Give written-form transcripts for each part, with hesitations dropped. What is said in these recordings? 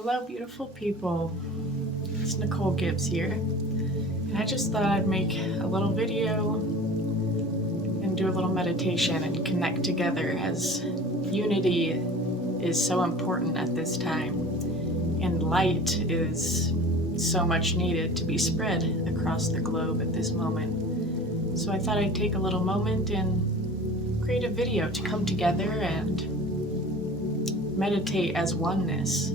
Hello, beautiful people. It's Nicole Gibbs here, and I just thought I'd make a little video and do a little meditation and connect together, as unity is so important at this time, and light is so much needed to be spread across the globe at this moment. So I thought I'd take a little moment and create a video to come together and meditate as oneness.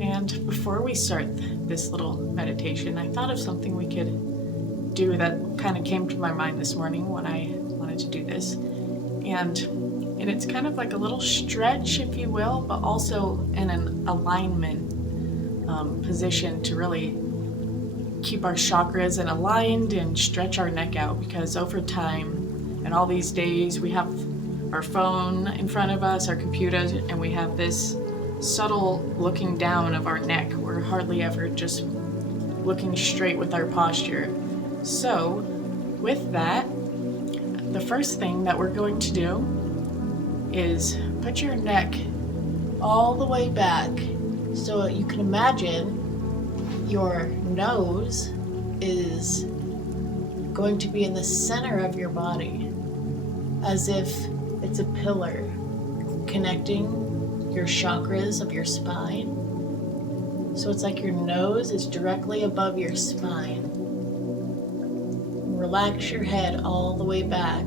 And before we start this little meditation, I thought of something we could do that kind of came to my mind this morning when I wanted to do this. And it's kind of like a little stretch, if you will, but also in an alignment position to really keep our chakras and aligned and stretch our neck out, because over time and all these days we have our phone in front of us, our computers, and we have this subtle looking down of our neck. We're hardly ever just looking straight with our posture. So with that, the first thing that we're going to do is put your neck all the way back, so you can imagine your nose is going to be in the center of your body, as if it's a pillar connecting your chakras of your spine. So it's like your nose is directly above your spine. Relax your head all the way back.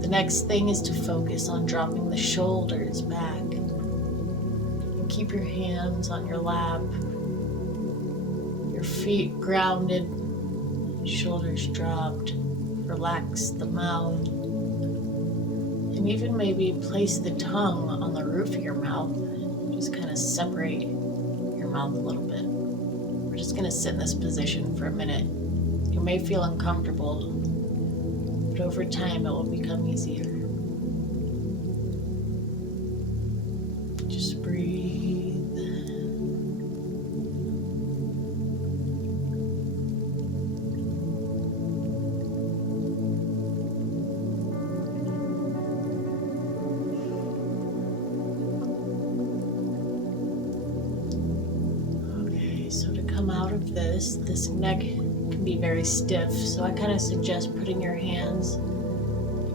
The next thing is to focus on dropping the shoulders back. And keep your hands on your lap, your feet grounded, shoulders dropped. Relax the mouth. And even maybe place the tongue on the roof of your mouth. Just kind of separate your mouth a little bit. We're just going to sit in this position for a minute. You may feel uncomfortable, but over time it will become easier. Just breathe. Out of this neck can be very stiff, so I kind of suggest putting your hands,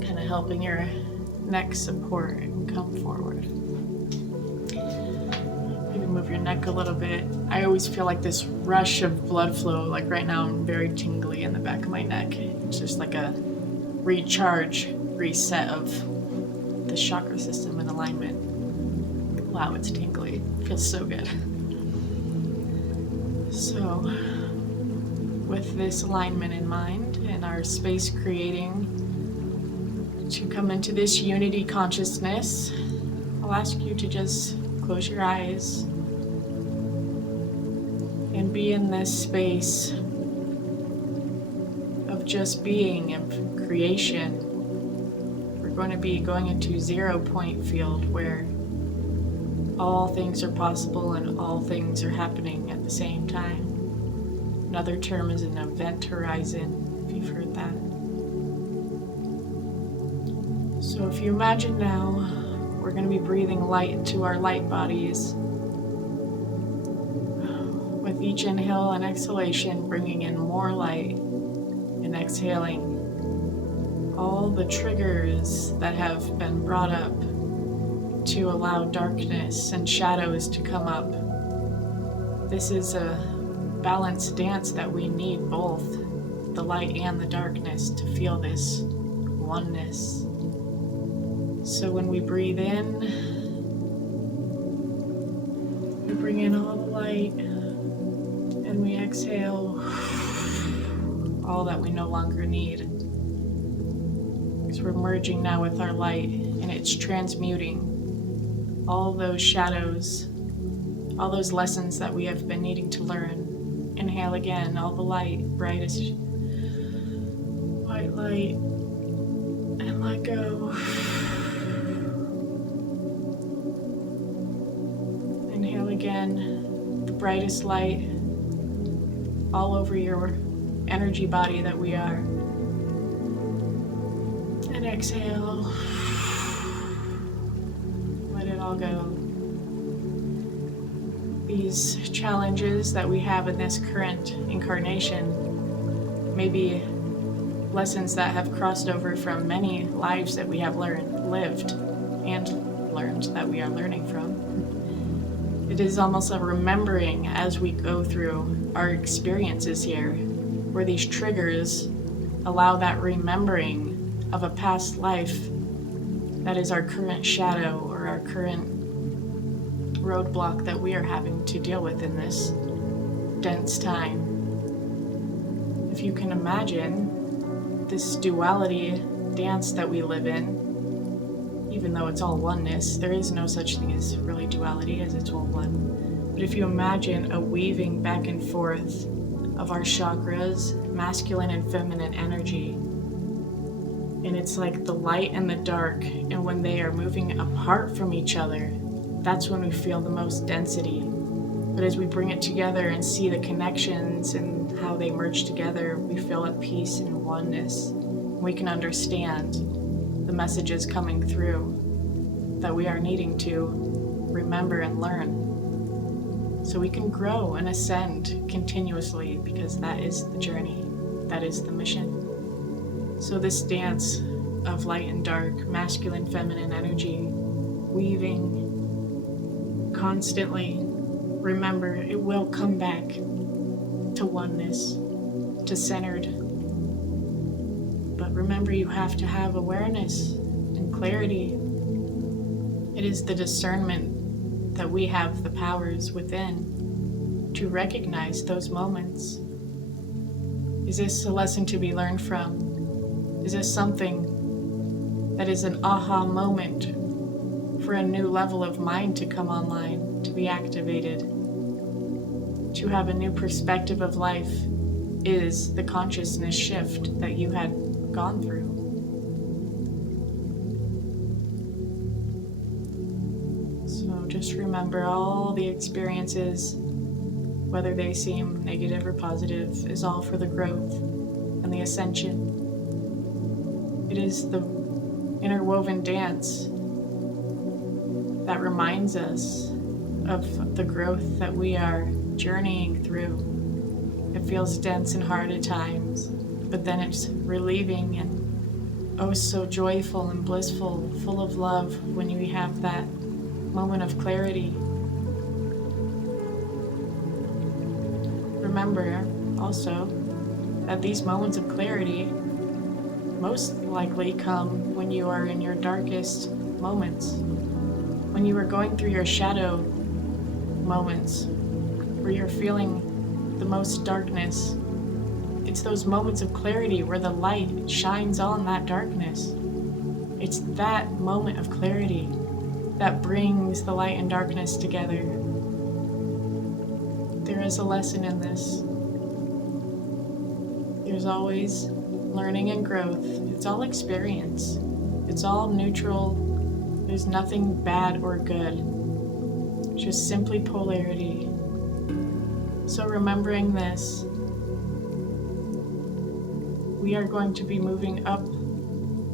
kind of helping your neck support and come forward. Maybe move your neck a little bit. I always feel like this rush of blood flow, like right now I'm very tingly in the back of my neck. It's just like a recharge, reset of the chakra system and alignment. Wow, it's tingly. It feels so good. So, with this alignment in mind and our space creating to come into this unity consciousness, I'll ask you to just close your eyes and be in this space of just being, of creation. We're going to be going into 0 point field where all things are possible and all things are happening at the same time. Another term is an event horizon, if you've heard that. So if you imagine now, we're going to be breathing light into our light bodies. With each inhale and exhalation, bringing in more light, and exhaling all the triggers that have been brought up to allow darkness and shadows to come up. This is a balanced dance that we need both the light and the darkness to feel this oneness. So when we breathe in, we bring in all the light, and we exhale all that we no longer need. Because we're merging now with our light, and it's transmuting all those shadows, all those lessons that we have been needing to learn. Inhale again, all the light, brightest white light, and let go. Inhale again, the brightest light all over your energy body that we are. And exhale. Let it all go. these challenges that we have in this current incarnation may be lessons that have crossed over from many lives that we have lived and learned that we are learning from. It is almost a remembering as we go through our experiences here, where these triggers allow that remembering of a past life that is our current shadow or our current roadblock that we are having to deal with in this dense time. If you can imagine this duality dance that we live in, even though it's all oneness, there is no such thing as really duality, as it's all one. But if you imagine a weaving back and forth of our chakras, masculine and feminine energy, and it's like the light and the dark, and when they are moving apart from each other, that's when we feel the most density. But as we bring it together and see the connections and how they merge together, we feel at peace and oneness. We can understand the messages coming through that we are needing to remember and learn, so we can grow and ascend continuously, because that is the journey, that is the mission. So this dance of light and dark, masculine, feminine energy, weaving constantly, remember, it will come back to oneness, to centered. But remember, you have to have awareness and clarity. It is the discernment that we have the powers within to recognize those moments. Is this a lesson to be learned from? Is this something that is an aha moment for a new level of mind to come online, to be activated, to have a new perspective of life? Is the consciousness shift that you had gone through? So just remember, all the experiences, whether they seem negative or positive, is all for the growth and the ascension. It is the interwoven dance that reminds us of the growth that we are journeying through. It feels dense and hard at times, but then it's relieving and oh so joyful and blissful, full of love when you have that moment of clarity. Remember also that these moments of clarity most likely come when you are in your darkest moments, when you are going through your shadow moments, where you're feeling the most darkness. It's those moments of clarity where the light shines on that darkness. It's that moment of clarity that brings the light and darkness together. There is a lesson in this. There's always learning and growth. It's all experience. It's all neutral. There's nothing bad or good. Just simply polarity. So remembering this, we are going to be moving up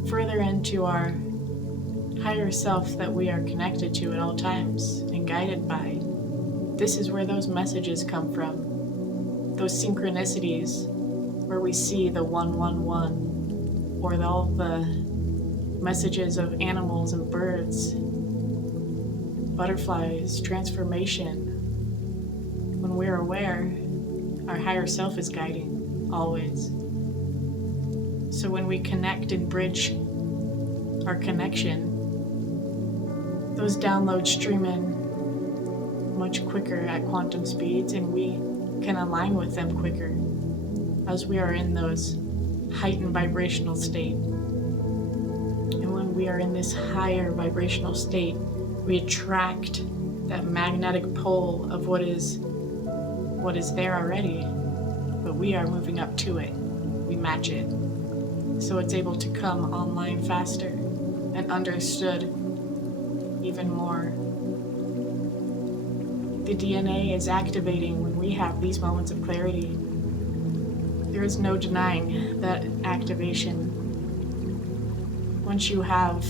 further into our higher self that we are connected to at all times and guided by. This is where those messages come from, those synchronicities where we see the 111, or all the messages of animals and birds, butterflies, transformation. When we're aware, our higher self is guiding, always. So when we connect and bridge our connection, those downloads stream in much quicker at quantum speeds, and we can align with them quicker as we are in those heightened vibrational state. And when we are in this higher vibrational state, we attract that magnetic pole of what is there already, but we are moving up to it. We match it. So it's able to come online faster and understood even more. The DNA is activating when we have these moments of clarity. There is no denying that activation. Once you have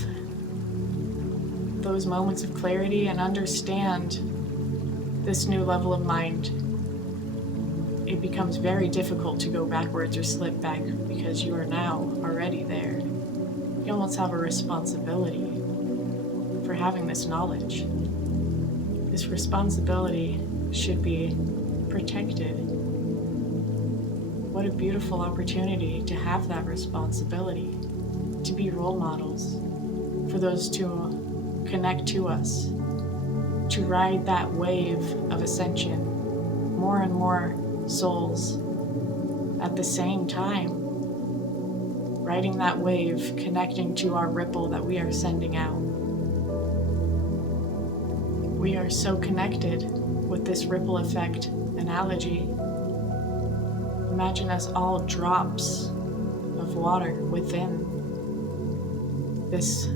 those moments of clarity and understand this new level of mind, it becomes very difficult to go backwards or slip back because you are now already there. You almost have a responsibility for having this knowledge. This responsibility should be protected. What a beautiful opportunity to have that responsibility, to be role models for those to connect to us, to ride that wave of ascension, more and more souls at the same time, riding that wave, connecting to our ripple that we are sending out. We are so connected with this ripple effect analogy. Imagine us all drops of water within this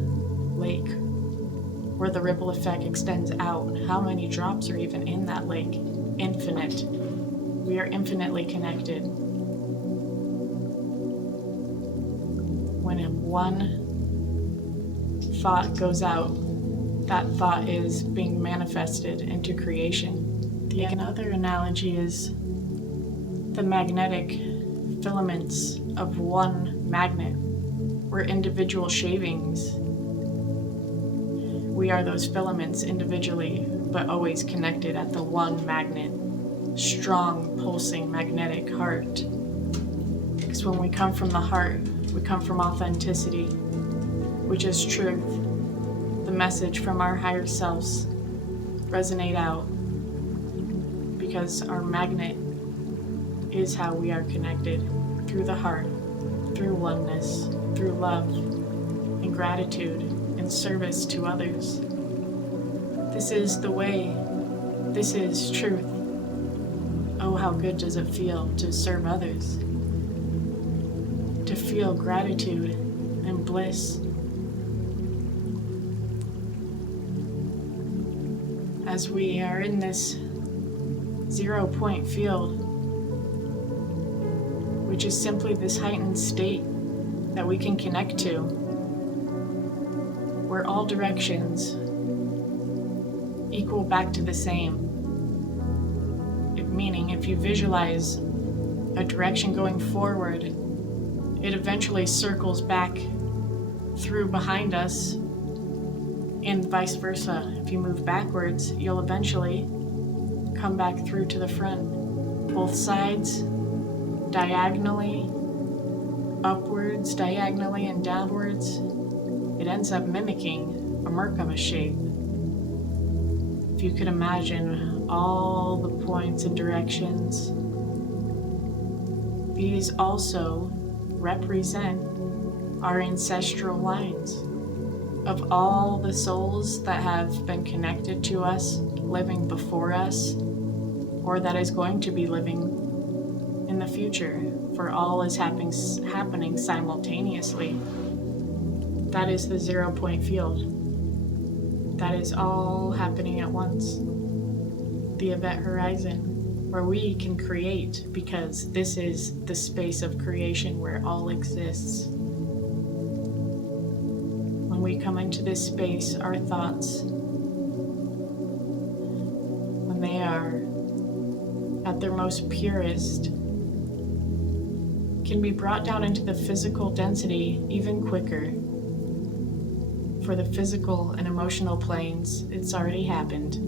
lake where the ripple effect extends out. How many drops are even in that lake? Infinite. We are infinitely connected. When one thought goes out, that thought is being manifested into creation. Another analogy is the magnetic filaments of one magnet. We're individual shavings. We are those filaments individually, but always connected at the one magnet. Strong, pulsing, magnetic heart. Because when we come from the heart, we come from authenticity, which is truth. The message from our higher selves resonate out because our magnet is how we are connected, through the heart, through oneness, through love, and gratitude, and service to others. This is the way. This is truth. Oh, how good does it feel to serve others, to feel gratitude and bliss. As we are in this 0 point field, which is simply this heightened state that we can connect to, where all directions equal back to the same. Meaning, if you visualize a direction going forward, it eventually circles back through behind us, and vice versa. If you move backwards, you'll eventually come back through to the front. Both sides, diagonally, upwards, diagonally, and downwards. It ends up mimicking a Merkaba shape. If you could imagine all the points and directions, these also represent our ancestral lines of all the souls that have been connected to us, living before us, or that is going to be living in the future, for all is happening simultaneously. That is the 0 point field. That is all happening at once. The event horizon, where we can create, because this is the space of creation where all exists. When we come into this space, our thoughts, when they are at their most purest, can be brought down into the physical density even quicker. For the physical and emotional planes, it's already happened.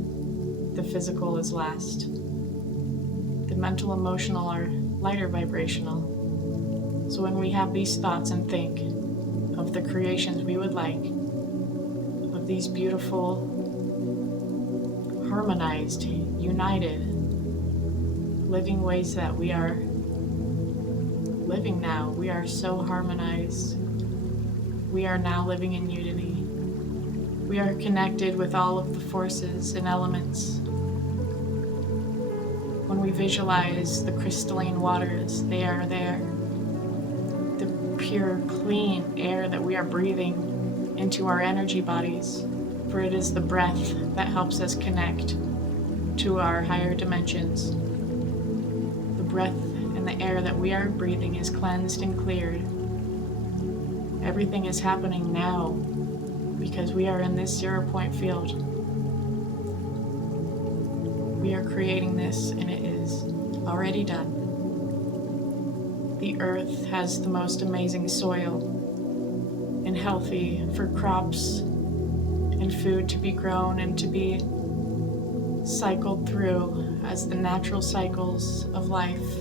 The physical is last. The mental, emotional are lighter vibrational. So when we have these thoughts and think of the creations we would like, of these beautiful, harmonized, united, living ways that we are living now. We are so harmonized. We are now living in unity. We are connected with all of the forces and elements. When we visualize the crystalline waters, they are there. The pure, clean air that we are breathing into our energy bodies, for it is the breath that helps us connect to our higher dimensions. The breath and the air that we are breathing is cleansed and cleared. Everything is happening now because we are in this 0 point field. We are creating this, and it is already done. The earth has the most amazing soil and healthy for crops and food to be grown and to be cycled through as the natural cycles of life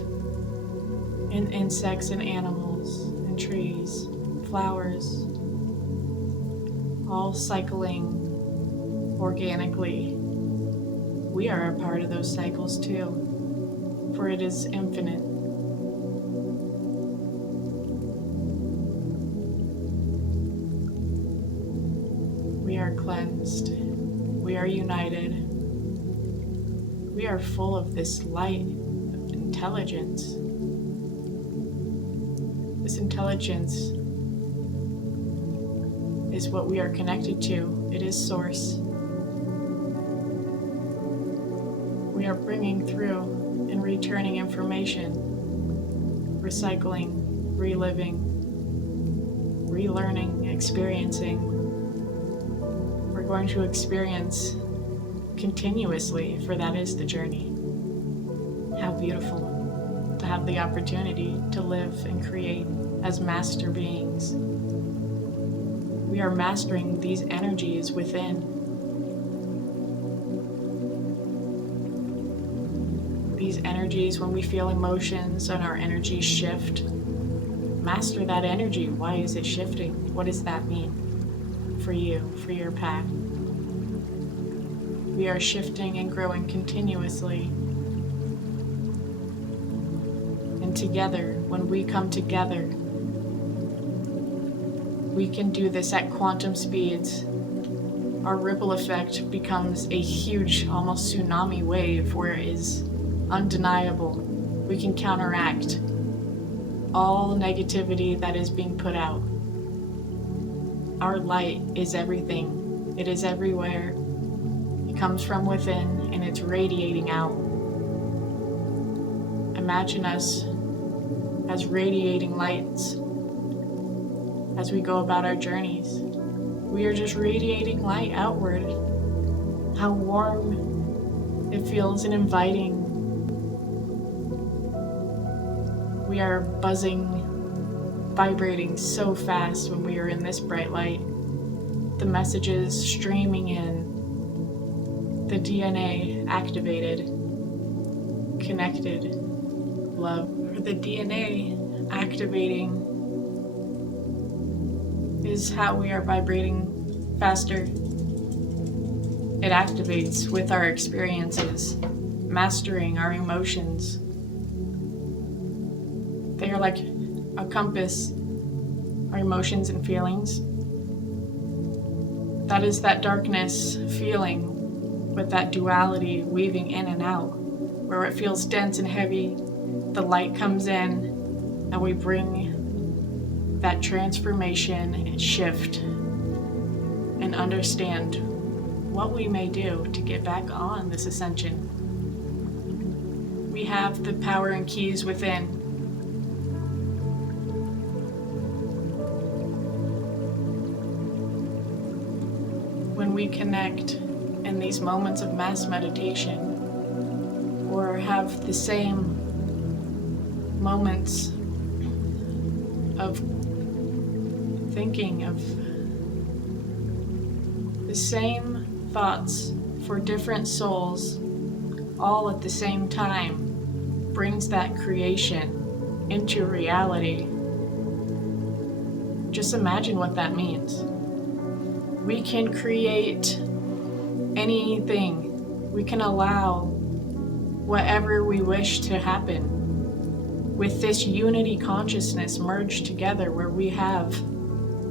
in insects and animals and trees, flowers, all cycling organically. We are a part of those cycles too, for it is infinite. We are cleansed. We are united. We are full of this light of intelligence. This intelligence is what we are connected to. It is source. We are bringing through and returning information, recycling, reliving, relearning, experiencing. We're going to experience continuously, for that is the journey. How beautiful to have the opportunity to live and create as master beings. We are mastering these energies within. These energies, when we feel emotions and our energies shift, master that energy. Why is it shifting? What does that mean for you, for your path? We are shifting and growing continuously. And together, when we come together, we can do this at quantum speeds. Our ripple effect becomes a huge, almost tsunami wave where it is undeniable. We can counteract all negativity that is being put out. Our light is everything. It is everywhere. It comes from within and it's radiating out. Imagine us as radiating lights as we go about our journeys. We are just radiating light outward. How warm it feels and inviting. We are buzzing, vibrating so fast when we are in this bright light. The messages streaming in, the DNA activated, connected, love. For the DNA activating is how we are vibrating faster. It activates with our experiences, mastering our emotions. They are like a compass, our emotions and feelings. That is that darkness feeling with that duality weaving in and out, where it feels dense and heavy. The light comes in and we bring that transformation and shift and understand what we may do to get back on this ascension. We have the power and keys within. When we connect in these moments of mass meditation, or have the same moments of thinking of the same thoughts for different souls all at the same time, brings that creation into reality. Just imagine what that means. We can create anything. We can allow whatever we wish to happen with this unity consciousness merged together, where we have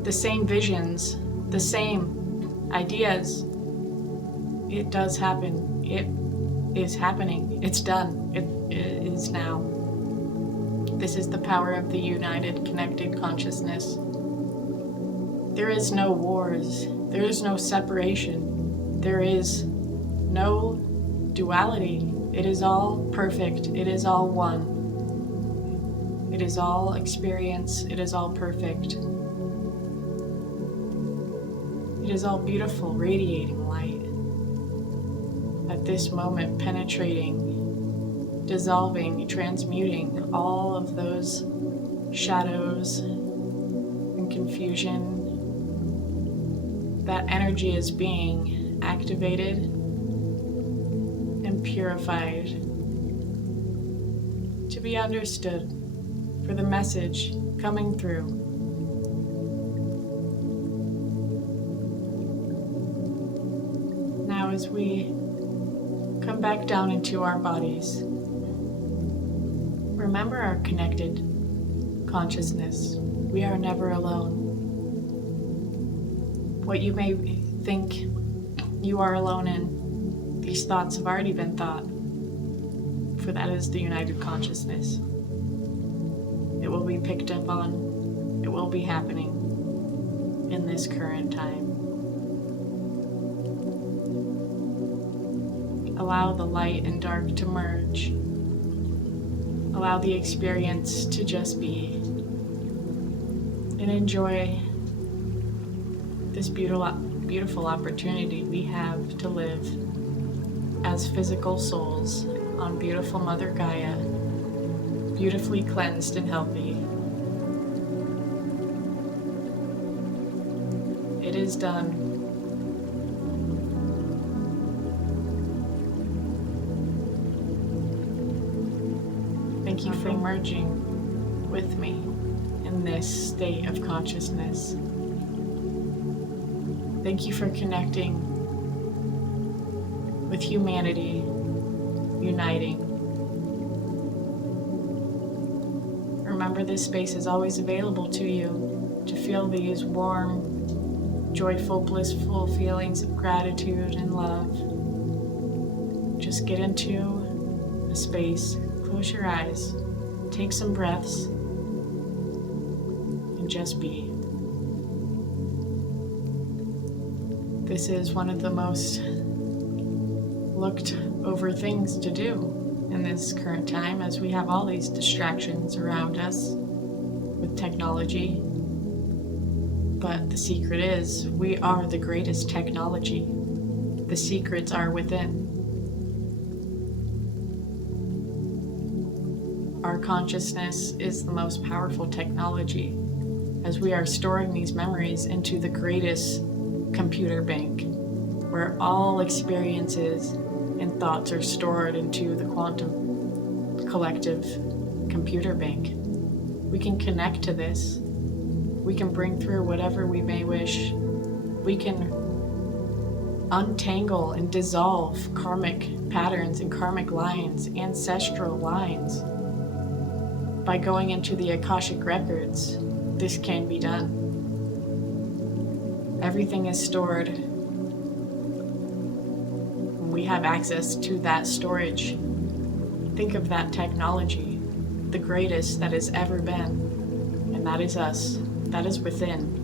the same visions, the same ideas. It does happen. It is happening. It's done. It is now. This is the power of the united, connected consciousness. There is no wars. There is no separation. There is no duality. It is all perfect. It is all one. It is all experience. It is all perfect. It is all beautiful, radiating light. at this moment, penetrating, dissolving, transmuting all of those shadows and confusion. That energy is being activated and purified to be understood for the message coming through. Now as we come back down into our bodies, remember our connected consciousness. We are never alone. What you may think you are alone in, these thoughts have already been thought, for that is the united consciousness. It will be picked up on, it will be happening in this current time. Allow the light and dark to merge. Allow the experience to just be, and enjoy this beautiful opportunity we have to live as physical souls on beautiful Mother Gaia, beautifully cleansed and healthy. It is done. Thank you for merging with me in this state of consciousness. Thank you for connecting with humanity, uniting. Remember, this space is always available to you to feel these warm, joyful, blissful feelings of gratitude and love. Just get into a space, close your eyes, take some breaths, and just be. This is one of the most looked over things to do in this current time, as we have all these distractions around us with technology. But the secret is, we are the greatest technology. The secrets are within. Our consciousness is the most powerful technology, as we are storing these memories into the greatest computer bank, where all experiences and thoughts are stored into the quantum collective computer bank. We can connect to this. We can bring through whatever we may wish. We can untangle and dissolve karmic patterns and karmic lines, ancestral lines. By going into the Akashic records, this can be done. Everything is stored. We have access to that storage. Think of that technology, the greatest that has ever been, and that is us. That is within.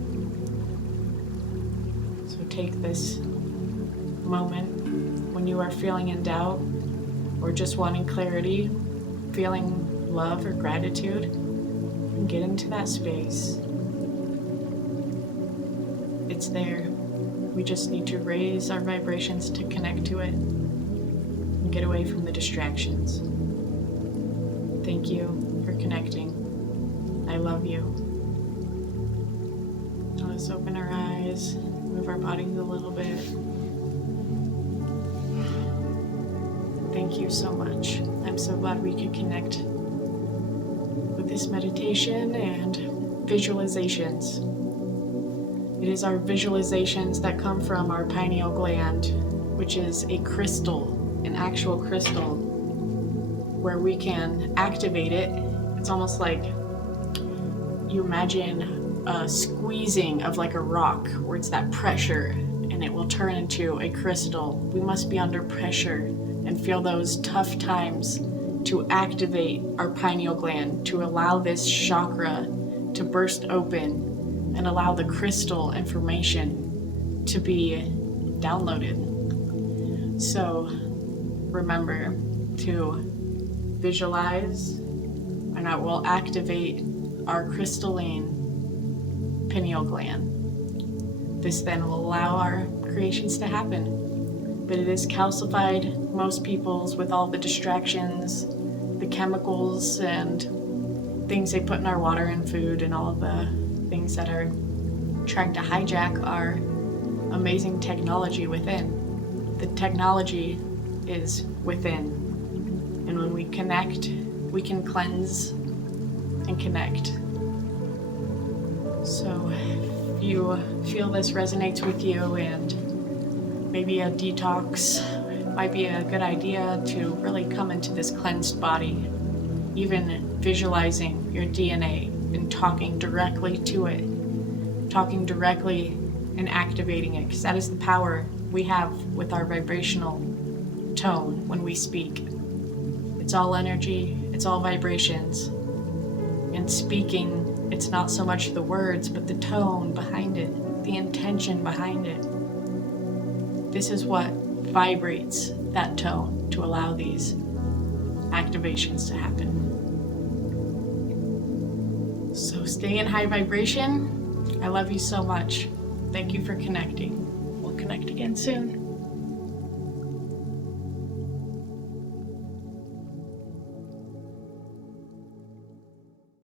So take this moment when you are feeling in doubt or just wanting clarity, feeling love or gratitude, and get into that space. It's there. We just need to raise our vibrations to connect to it and get away from the distractions. Thank you for connecting. I love you. Now let's open our eyes, move our bodies a little bit. Thank you so much. I'm so glad we could connect with this meditation and visualizations. It is our visualizations that come from our pineal gland, which is a crystal, an actual crystal, where we can activate it. It's almost like you imagine a squeezing of like a rock, where it's that pressure and it will turn into a crystal. We must be under pressure and feel those tough times to activate our pineal gland, to allow this chakra to burst open and allow the crystal information to be downloaded. So remember to visualize, and that will activate our crystalline pineal gland. This then will allow our creations to happen. but it is calcified. Most people's, with all the distractions, the chemicals and things they put in our water and food, and all of the things that are trying to hijack our amazing technology within. The technology is within. And when we connect, we can cleanse and connect. So if you feel this resonates with you, and maybe a detox might be a good idea to really come into this cleansed body, even visualizing your DNA and talking directly to it, talking directly and activating it, because that is the power we have with our vibrational tone when we speak. It's all energy, it's all vibrations. In speaking, it's not so much the words, but the tone behind it, the intention behind it. This is what vibrates that tone to allow these activations to happen. So stay in high vibration. I love you so much. Thank you for connecting. We'll connect again soon.